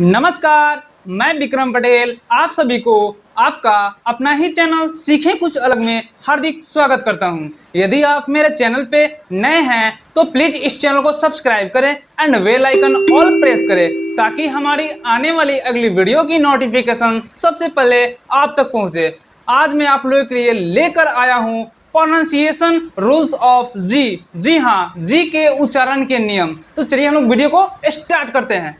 नमस्कार, मैं विक्रम पटेल आप सभी को आपका अपना ही चैनल सीखें कुछ अलग में हार्दिक स्वागत करता हूं। यदि आप मेरे चैनल पे नए हैं तो प्लीज इस चैनल को सब्सक्राइब करें एंड बेल आइकन ऑल प्रेस करें ताकि हमारी आने वाली अगली वीडियो की नोटिफिकेशन सबसे पहले आप तक पहुंचे। आज मैं आप लोगों के लिए लेकर आया हूं प्रोनाउंसिएशन रूल्स ऑफ जी। जी हाँ, जी के उच्चारण के नियम। तो चलिए हम लोग वीडियो को स्टार्ट करते हैं।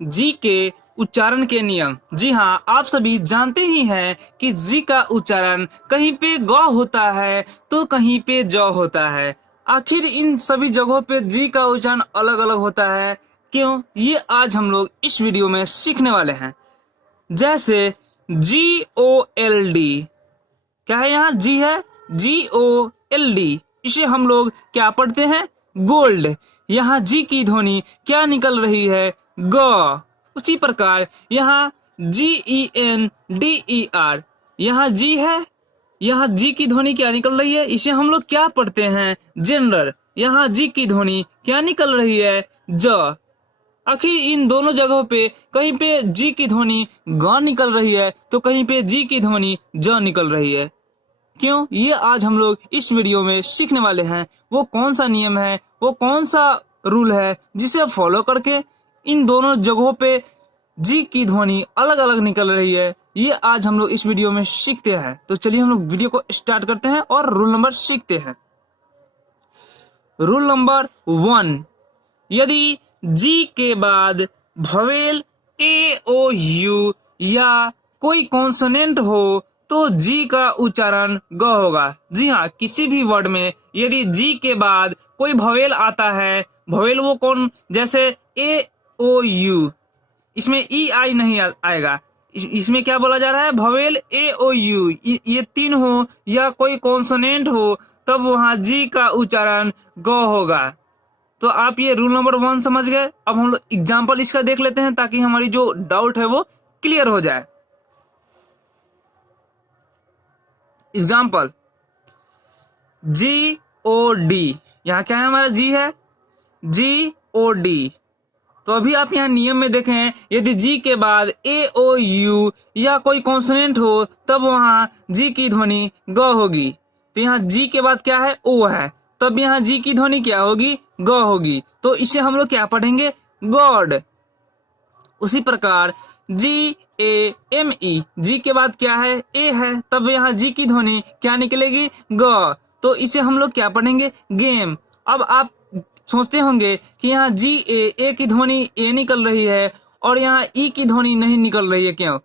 जी के उच्चारण के नियम। जी हाँ, आप सभी जानते ही हैं कि जी का उच्चारण कहीं पे ग होता है तो कहीं पे ज होता है। आखिर इन सभी जगहों पे जी का उच्चारण अलग अलग होता है क्यों, ये आज हम लोग इस वीडियो में सीखने वाले हैं। जैसे GOLD, क्या है यहाँ जी है, GOLD, इसे हम लोग क्या पढ़ते हैं, गोल्ड। यहाँ जी की ध्वनि क्या निकल रही है, ग। उसी प्रकार यहाँ GENDER, यहाँ जी है, यहाँ जी की ध्वनि क्या निकल रही है, इसे हम लोग क्या पढ़ते हैं, जेंडर। यहाँ जी की ध्वनि क्या निकल रही है, ज। आखिर इन दोनों जगहों पे कहीं पे जी की ध्वनि ग निकल रही है तो कहीं पे जी की ध्वनि ज निकल रही है। क्यों, ये आज हम लोग इस वीडियो में सीखने वाले हैं। वो कौन सा नियम है, वो कौन सा रूल है जिसे फॉलो करके इन दोनों जगहों पे जी की ध्वनि अलग अलग निकल रही है, ये आज हम लोग इस वीडियो में सीखते हैं। तो चलिए हम लोग वीडियो को स्टार्ट करते हैं और रूल नंबर सीखते हैं। रूल नंबर 1, यदि जी के बाद भवेल ए ओ यू या कोई कॉन्सोनेंट हो तो जी का उच्चारण ग होगा। जी हाँ, किसी भी वर्ड में यदि जी के बाद कोई भवेल आता है, भवेल वो कौन, जैसे ए ओ यू, इसमें ई आई नहीं आएगा। इसमें क्या बोला जा रहा है, भवेल ए ओ यू, ये तीन हो या कोई कॉन्सोनेंट हो तब वहां जी का उच्चारण ग होगा। तो आप ये रूल नंबर 1 समझ गए। अब हम लोग एग्जाम्पल इसका देख लेते हैं ताकि हमारी जो डाउट है वो क्लियर हो जाए। एग्जाम्पल GOD, यहाँ क्या है, हमारा जी है, GOD। तो अभी आप यहाँ नियम में देखें, यदि जी के बाद AOU या कोई कॉन्सोनेंट हो तब वहां जी की ध्वनि ग होगी। तो यहाँ जी के बाद क्या है, ओ है, तब यहाँ जी की ध्वनि क्या होगी, ग होगी। तो इसे हम लोग क्या पढ़ेंगे, गॉड। उसी प्रकार GAME, जी के बाद क्या है, ए है, तब यहाँ जी की ध्वनि क्या निकलेगी, ग। तो इसे हम लोग क्या पढ़ेंगे, गेम। अब आप सोचते होंगे कि यहाँ GA की ध्वनि ए निकल रही है और यहाँ ई की ध्वनि नहीं निकल रही है, क्यों।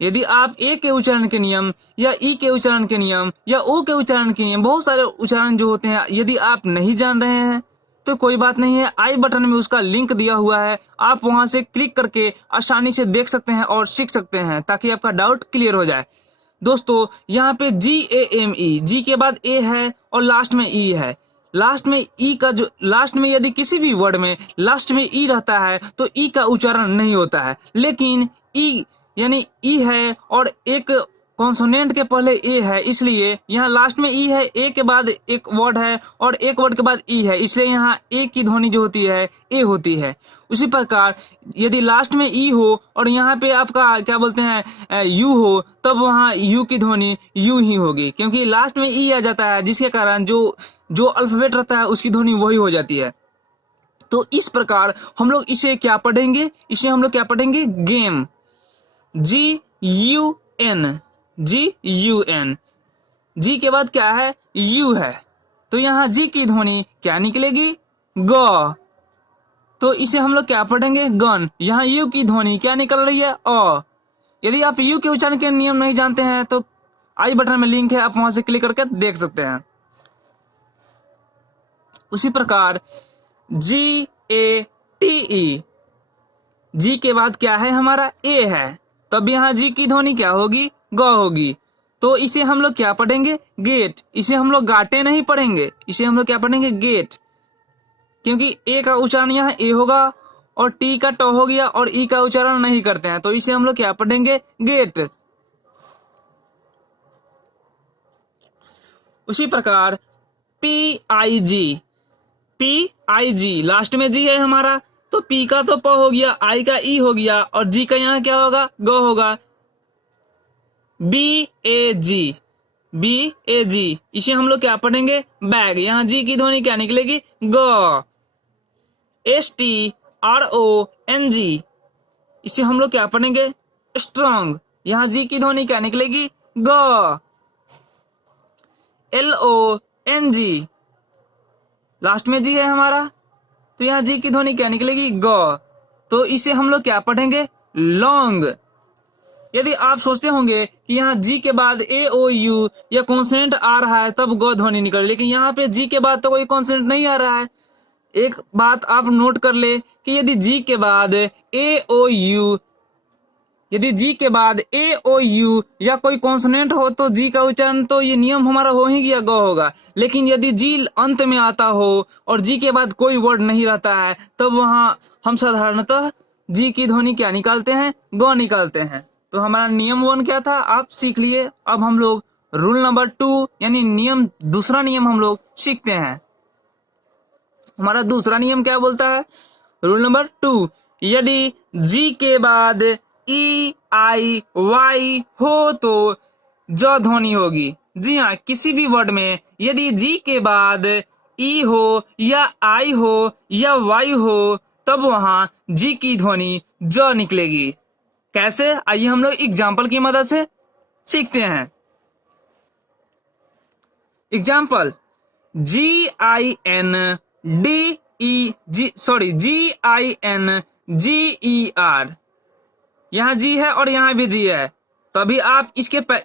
यदि आप ए के उच्चारण के नियम या ई के उच्चारण के नियम या ओ के उच्चारण के नियम, बहुत सारे उच्चारण जो होते हैं, यदि आप नहीं जान रहे हैं तो कोई बात नहीं है, आई बटन में उसका लिंक दिया हुआ है, आप वहां से क्लिक करके आसानी से देख सकते हैं और सीख सकते हैं ताकि आपका डाउट क्लियर हो जाए। दोस्तों, यहाँ पे GAME, जी के बाद ए है और लास्ट में ई है। लास्ट में ई का जो, लास्ट में यदि किसी भी वर्ड में लास्ट में ई रहता है तो ई का उच्चारण नहीं होता है, लेकिन ई यानी ई है और एक कॉन्सोनेंट के पहले ए है, इसलिए यहाँ लास्ट में ई है, ए के बाद एक वर्ड है और एक वर्ड के बाद ई है, इसलिए यहाँ ए की ध्वनि जो होती है ए होती है। उसी प्रकार यदि लास्ट में ई हो और यहाँ पे आपका क्या बोलते हैं यू हो, तब वहाँ यू की ध्वनि यू ही होगी, क्योंकि लास्ट में ई आ जाता है, जिसके कारण जो जो अल्फाबेट रहता है उसकी ध्वनि वही हो जाती है। तो इस प्रकार हम लोग इसे क्या पढ़ेंगे, इसे हम लोग क्या पढ़ेंगे, गेम। GUN, GUN, जी के बाद क्या है, यू है, तो यहाँ जी की ध्वनि क्या निकलेगी, ग। तो इसे हम लोग क्या पढ़ेंगे, गन। यहाँ यू की ध्वनि क्या निकल रही है, अ। यदि आप यू के उच्चारण के नियम नहीं जानते हैं तो आई बटन में लिंक है, आप वहां से क्लिक करके देख सकते हैं। उसी प्रकार GATE, जी के बाद क्या है, हमारा ए है, तब यहाँ जी की ध्वनि क्या होगी, ग होगी। तो इसे हम लोग क्या पढ़ेंगे, गेट। इसे हम लोग गाटे नहीं पढ़ेंगे, इसे हम लोग क्या पढ़ेंगे, गेट, क्योंकि ए का उच्चारण यहाँ ए होगा और टी का ट हो गया और ई का उच्चारण नहीं करते हैं, तो इसे हम लोग क्या पढ़ेंगे, गेट। उसी प्रकार PIG, PIG, लास्ट में जी है हमारा, तो पी का तो प हो गया, आई का ई हो गया, और जी का यहाँ क्या होगा, ग होगा। बी ए जी, बी ए जी, इसे हम लोग क्या पढ़ेंगे, बैग। यहाँ जी की ध्वनि क्या निकलेगी, ग। S T R O N G, इसे हम लोग क्या पढ़ेंगे, स्ट्रॉन्ग। यहाँ जी की ध्वनि क्या निकलेगी, ग। L O N G, last में जी है हमारा, तो यहाँ जी की ध्वनि क्या निकलेगी, ग। तो इसे हम लोग क्या पढ़ेंगे, लॉन्ग। यदि आप सोचते होंगे कि यहाँ जी के बाद ए ओ यू या कॉन्सोनेंट आ रहा है तब ग ध्वनि निकल, लेकिन यहाँ पे जी के बाद तो कोई कॉन्सोनेंट नहीं आ रहा है। एक बात आप नोट कर ले कि यदि जी के बाद ए ओ यू, यदि जी के बाद ए ओ यू या कोई कॉन्सोनेंट हो तो जी का उच्चारण तो ये नियम हमारा हो ही गया, ग होगा। लेकिन यदि जी अंत में आता हो और जी के बाद कोई वर्ड नहीं रहता है, तब वहां हम साधारणतः जी की ध्वनि क्या निकालते हैं, ग निकालते हैं। तो हमारा नियम 1 क्या था, आप सीख लिए। अब हम लोग रूल नंबर 2 यानी नियम, दूसरा नियम हम लोग सीखते हैं। हमारा दूसरा नियम क्या बोलता है, रूल नंबर 2, यदि जी के बाद ई आई वाई हो तो ज ध्वनि होगी। जी हाँ, किसी भी वर्ड में यदि जी के बाद ई हो या आई हो या वाई हो तब वहां जी की ध्वनि ज निकलेगी। कैसे, आइए हम लोग एग्जाम्पल की मदद से सीखते हैं। Example, G I N D E G, sorry, G I N G E R, यहाँ जी है और यहाँ भी जी है। तो अभी आप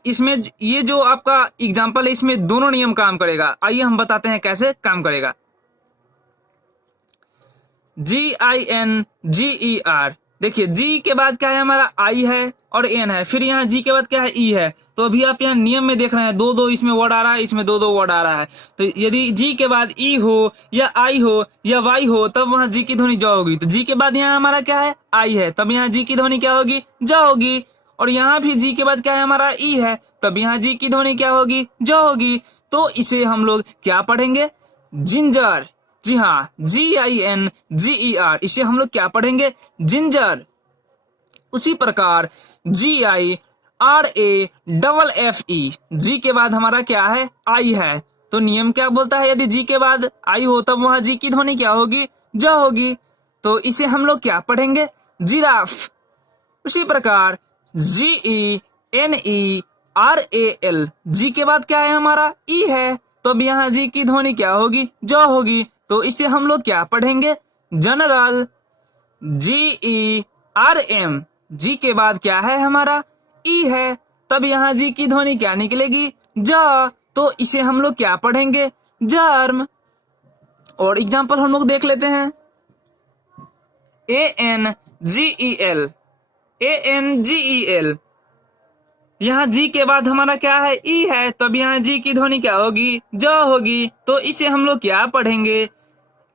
इसमें ये जो आपका एग्जाम्पल है इसमें दोनों नियम काम करेगा। आइए हम बताते हैं कैसे काम करेगा। जी I N G E are, देखिए जी के बाद क्या है हमारा, आई है और एन है, फिर यहाँ जी के बाद क्या है, ई है। तो अभी आप यहाँ नियम में देख रहे हैं, दो दो इसमें वर्ड आ रहा है, इसमें दो दो वर्ड आ रहा है। तो यदि जी के बाद ई हो या आई हो या वाई हो तब वहां जी की ध्वनि ज होगी। तो जी के बाद यहाँ हमारा क्या है, आई है, तब यहाँ जी की ध्वनि क्या होगी, ज होगी। और यहाँ भी जी के बाद क्या है हमारा, ई है, तब यहाँ जी की ध्वनि क्या होगी, ज होगी। तो इसे हम लोग क्या पढ़ेंगे, जिंजर। जी हाँ, जी I N G E are, इसे हम लोग क्या पढ़ेंगे, जिंजर। उसी प्रकार G I R A double F E, G के बाद हमारा क्या है, आई है। तो नियम क्या बोलता है, यदि जी के बाद आई हो तब वहां जी की ध्वनि क्या होगी, ज होगी। तो इसे हम लोग क्या पढ़ेंगे, जिराफ। उसी प्रकार G E N E R A L, G के बाद क्या है हमारा, ई है, तो अब यहाँ जी की ध्वनि क्या होगी, ज होगी। तो इसे हम लोग क्या पढ़ेंगे, जनरल। जी ई आर एम, जी के बाद क्या है हमारा, ई है, तब यहाँ जी की ध्वनि क्या निकलेगी, ज। तो इसे हम लोग क्या पढ़ेंगे, जर्म। और एग्जाम्पल हम लोग देख लेते हैं। ए एन जी ई एल, ए एन जी ई एल, यहाँ जी के बाद हमारा क्या है, ई है, तब यहाँ जी की ध्वनि क्या होगी, ज होगी। तो इसे हम लोग क्या पढ़ेंगे,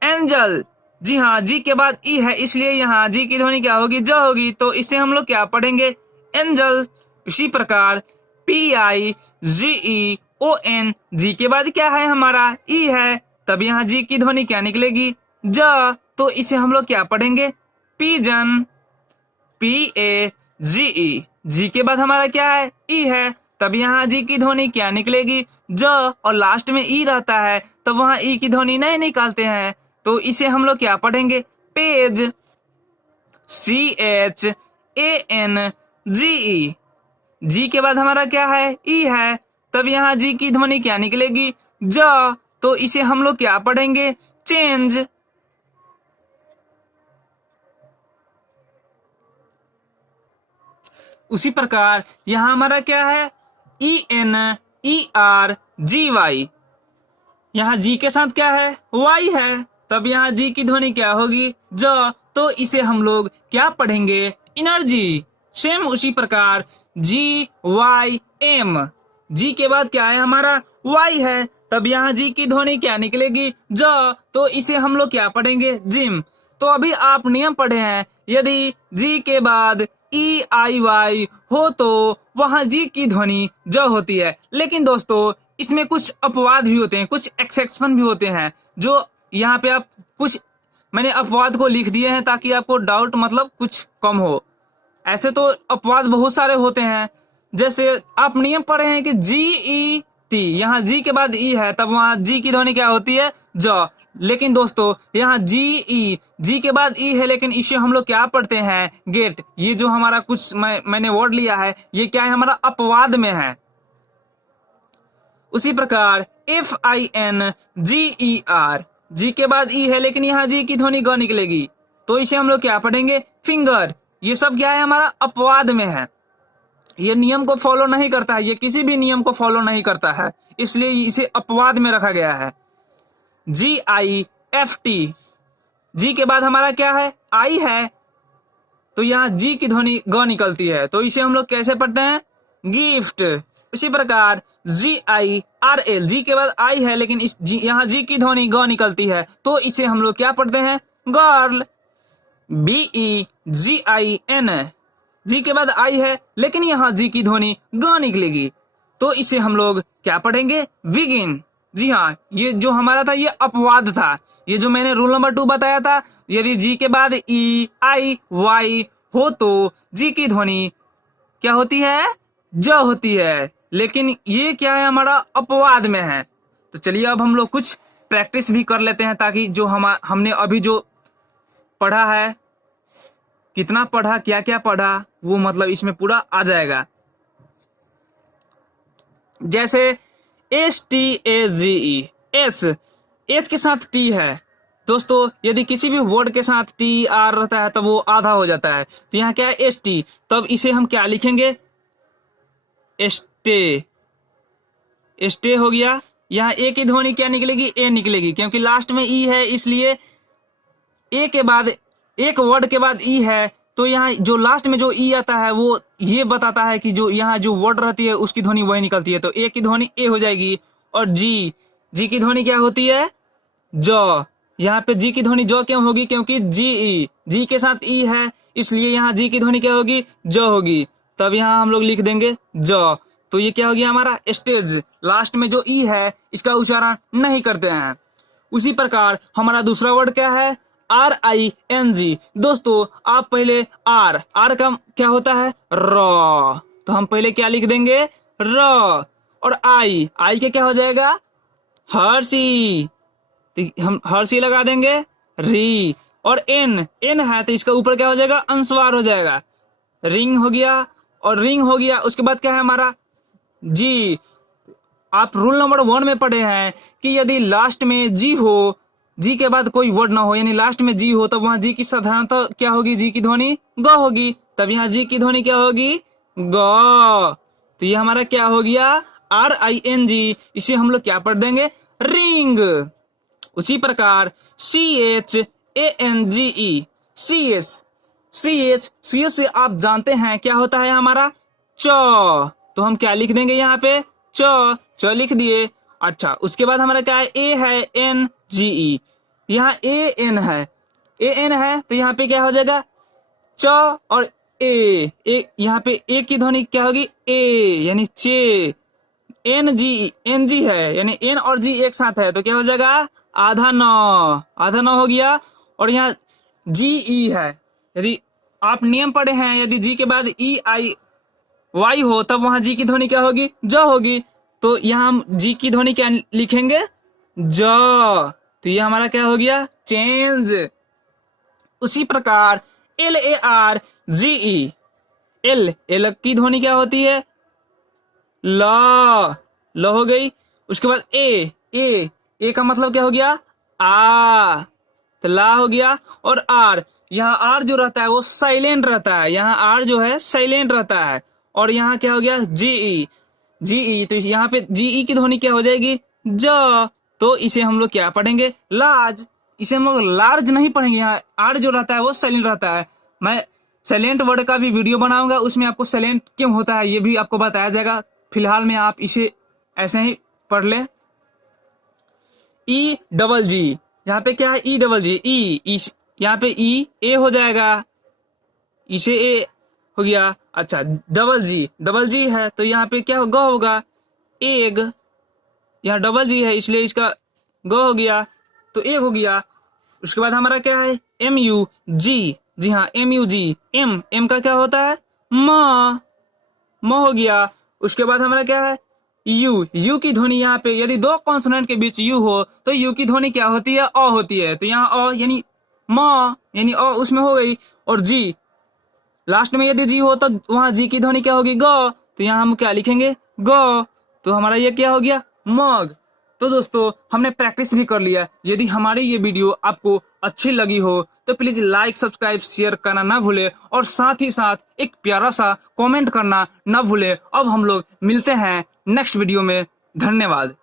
एंजल। जी हाँ, जी के बाद ई है इसलिए यहाँ जी की ध्वनि क्या होगी, ज होगी। तो इसे हम लोग क्या पढ़ेंगे, एंजल। इसी प्रकार P I ji E O N, जी के बाद क्या है हमारा, ई है, तब यहाँ जी की ध्वनि क्या निकलेगी, ज। तो इसे हम लोग क्या पढ़ेंगे, pigeon. P A ji E, G के बाद हमारा क्या है, ई है, तब यहाँ जी की ध्वनि क्या निकलेगी, ज। और लास्ट में ई रहता है तब वहां ई की ध्वनि नहीं निकालते हैं। तो इसे हम लोग क्या पढ़ेंगे, page. C H A N G E, G के बाद हमारा क्या है, ई है, तब यहाँ जी की ध्वनि क्या निकलेगी, ज। तो इसे हम लोग क्या पढ़ेंगे, चेंज। उसी प्रकार यहाँ हमारा क्या है, E N E R G Y, यहाँ जी के साथ क्या है, वाई है, तब यहाँ जी की ध्वनि क्या होगी, ज। तो इसे हम लोग क्या पढ़ेंगे, एनर्जी। सेम उसी प्रकार जी वाई एम, जी के बाद क्या है हमारा, वाई है, तब यहाँ जी की ध्वनि क्या निकलेगी, ज। तो इसे हम लोग क्या पढ़ेंगे, जिम। तो अभी आप नियम पढ़े हैं, यदि जी के बाद ई आई वाई हो तो वहां जी की ध्वनि ज होती है। लेकिन दोस्तों इसमें कुछ अपवाद भी होते हैं, कुछ एक्सेप्शन भी होते हैं, जो यहाँ पे आप कुछ मैंने अपवाद को लिख दिए हैं ताकि आपको डाउट मतलब कुछ कम हो। ऐसे तो अपवाद बहुत सारे होते हैं, जैसे आप नियम पढ़े हैं कि जी ई टी, यहाँ जी के बाद ई है तब वहां जी की ध्वनि क्या होती है, ज। लेकिन दोस्तों यहाँ जी ई, जी के बाद ई है लेकिन इसे हम लोग क्या पढ़ते हैं, गेट। ये जो हमारा कुछ मैंने वर्ड लिया है ये क्या है, हमारा अपवाद में है। उसी प्रकार FINGER, जी के बाद ई है लेकिन यहाँ जी की ध्वनि ग निकलेगी, तो इसे हम लोग क्या पढ़ेंगे, फिंगर। ये सब क्या है, हमारा अपवाद में है। ये नियम को फॉलो नहीं करता है, ये किसी भी नियम को फॉलो नहीं करता है, इसलिए इसे अपवाद में रखा गया है। GIFT, जी के बाद हमारा क्या है, आई है, तो यहाँ जी की ध्वनि ग निकलती है, तो इसे हम लोग कैसे पढ़ते हैं, गिफ्ट। इसी प्रकार GIRL, जी के बाद आई है लेकिन इस यहाँ जी की ध्वनि ग निकलती है, तो इसे हम लोग क्या पढ़ते हैं, गर्ल। BEGIN, जी के बाद आई है लेकिन यहाँ जी की ध्वनि ग निकलेगी, तो इसे हम लोग क्या पढ़ेंगे, बिगिन। जी हाँ, ये जो हमारा था ये अपवाद था। ये जो मैंने रूल नंबर 2 बताया था, यदि जी के बाद EIY हो तो जी की ध्वनि क्या होती है, ज होती है, लेकिन ये क्या है, हमारा अपवाद में है। तो चलिए अब हम लोग कुछ प्रैक्टिस भी कर लेते हैं ताकि जो हमने अभी जो पढ़ा है, कितना पढ़ा, क्या क्या पढ़ा, वो मतलब इसमें पूरा आ जाएगा। जैसे STAGE, एस के साथ टी है दोस्तों, यदि किसी भी वर्ड के साथ TR रहता है तब वो आधा हो जाता है, तो यहाँ क्या है, ST, तब इसे हम क्या लिखेंगे, स्टे। स्टे हो गया। यहाँ ए की ध्वनि क्या निकलेगी, ए निकलेगी, क्योंकि लास्ट में ई है, इसलिए ए के बाद, एक वर्ड के बाद ई है, तो यहाँ जो लास्ट में जो ई आता है वो ये बताता है कि जो यहाँ जो वर्ड रहती है उसकी ध्वनि वही निकलती है, तो ए की ध्वनि ए हो जाएगी। और जी, जी की ध्वनि क्या होती है, ज। यहाँ पे जी की ध्वनि ज क्यों होगी, क्योंकि जी के साथ ई है, इसलिए यहाँ जी की ध्वनि क्या होगी, ज होगी, तब यहाँ हम लोग लिख देंगे ज। तो ये क्या हो गया हमारा स्टेज, लास्ट में जो ई है इसका उच्चारण नहीं करते हैं। उसी प्रकार हमारा दूसरा वर्ड क्या है, RING। दोस्तों आप पहले आर का क्या होता है, र, तो हम पहले क्या लिख देंगे, र। और आई के क्या हो जाएगा, हर्षी, तो हम हर्षी लगा देंगे, री। और एन है तो इसका ऊपर क्या हो जाएगा, अनुस्वार हो जाएगा, रिंग हो गया। और रिंग हो गया, उसके बाद क्या है हमारा जी। आप रूल नंबर 1 में पढ़े हैं कि यदि लास्ट में जी हो, जी के बाद कोई वर्ड ना हो, यानी लास्ट में जी हो, तब वहां जी की साधारणतः क्या होगी, जी की ध्वनि ग होगी, तब यहाँ जी की ध्वनि क्या होगी, ग। तो ये हमारा क्या हो गया, RING, इसे हम लोग क्या पढ़ देंगे, रिंग। उसी प्रकार CHANGE, CH से आप जानते हैं क्या होता है हमारा, च, तो हम क्या लिख देंगे यहाँ पे, च लिख दिए। अच्छा, उसके बाद हमारा क्या है, ए है NGE, यहाँ AN है, तो यहाँ पे क्या हो जाएगा, च और ए, यहाँ पे ए की ध्वनि क्या होगी, ए, यानी चे। NG है, यानी एन और जी एक साथ है, तो क्या हो जाएगा, आधा नौ हो गया। और यहाँ GE है, यदि आप नियम पढ़े हैं, यदि जी के बाद EIY हो तब वहां जी की ध्वनि क्या होगी, ज होगी, तो यहाँ हम जी की ध्वनि क्या लिखेंगे, ज। तो ये हमारा क्या हो गया, चेंज। उसी प्रकार LARGE, एल की ध्वनि क्या होती है, ल हो गई। उसके बाद ए का मतलब क्या हो गया, आ, तो ला हो गया। और आर, यहाँ आर जो रहता है वो साइलेंट रहता है, यहाँ आर जो है साइलेंट रहता है। और यहाँ क्या हो गया, जीई, तो यहाँ पे जीई की ध्वनि क्या हो जाएगी, ज। तो इसे हम लोग क्या पढ़ेंगे, लार्ज। इसे हम लोग लार्ज नहीं पढ़ेंगे, यहाँ आर जो रहता है वो साइलेंट रहता है। मैं साइलेंट वर्ड का भी वीडियो बनाऊंगा, उसमें आपको साइलेंट क्यों होता है ये भी आपको बताया जाएगा। फिलहाल में आप इसे ऐसे ही पढ़ लें। EGG, यहाँ पे क्या है, EGG, यहाँ पे ए हो जाएगा, इसे ए हो गया। अच्छा, डबल जी है, तो यहाँ पे क्या होगा, एग, यहाँ डबल जी है इसलिए इसका ग हो गया, तो एग हो गया। उसके बाद हमारा क्या है MUG, जी हाँ MUG, एम का क्या होता है म हो गया। उसके बाद हमारा क्या है यू की ध्वनि यहाँ पे यदि दो कॉन्सोनेंट के बीच यू हो तो यू की ध्वनि क्या होती है अ होती है, तो यहाँ अ यानी म यानी अ उसमें हो गई। और जी लास्ट में यदि जी हो तो वहां जी की ध्वनि क्या होगी ग, तो यहाँ हम क्या लिखेंगे ग, तो हमारा ये क्या हो गया मग। तो दोस्तों हमने प्रैक्टिस भी कर लिया। यदि हमारी ये वीडियो आपको अच्छी लगी हो तो प्लीज लाइक सब्सक्राइब शेयर करना ना भूले और साथ ही साथ एक प्यारा सा कमेंट करना ना भूले। अब हम लोग मिलते हैं नेक्स्ट वीडियो में। धन्यवाद।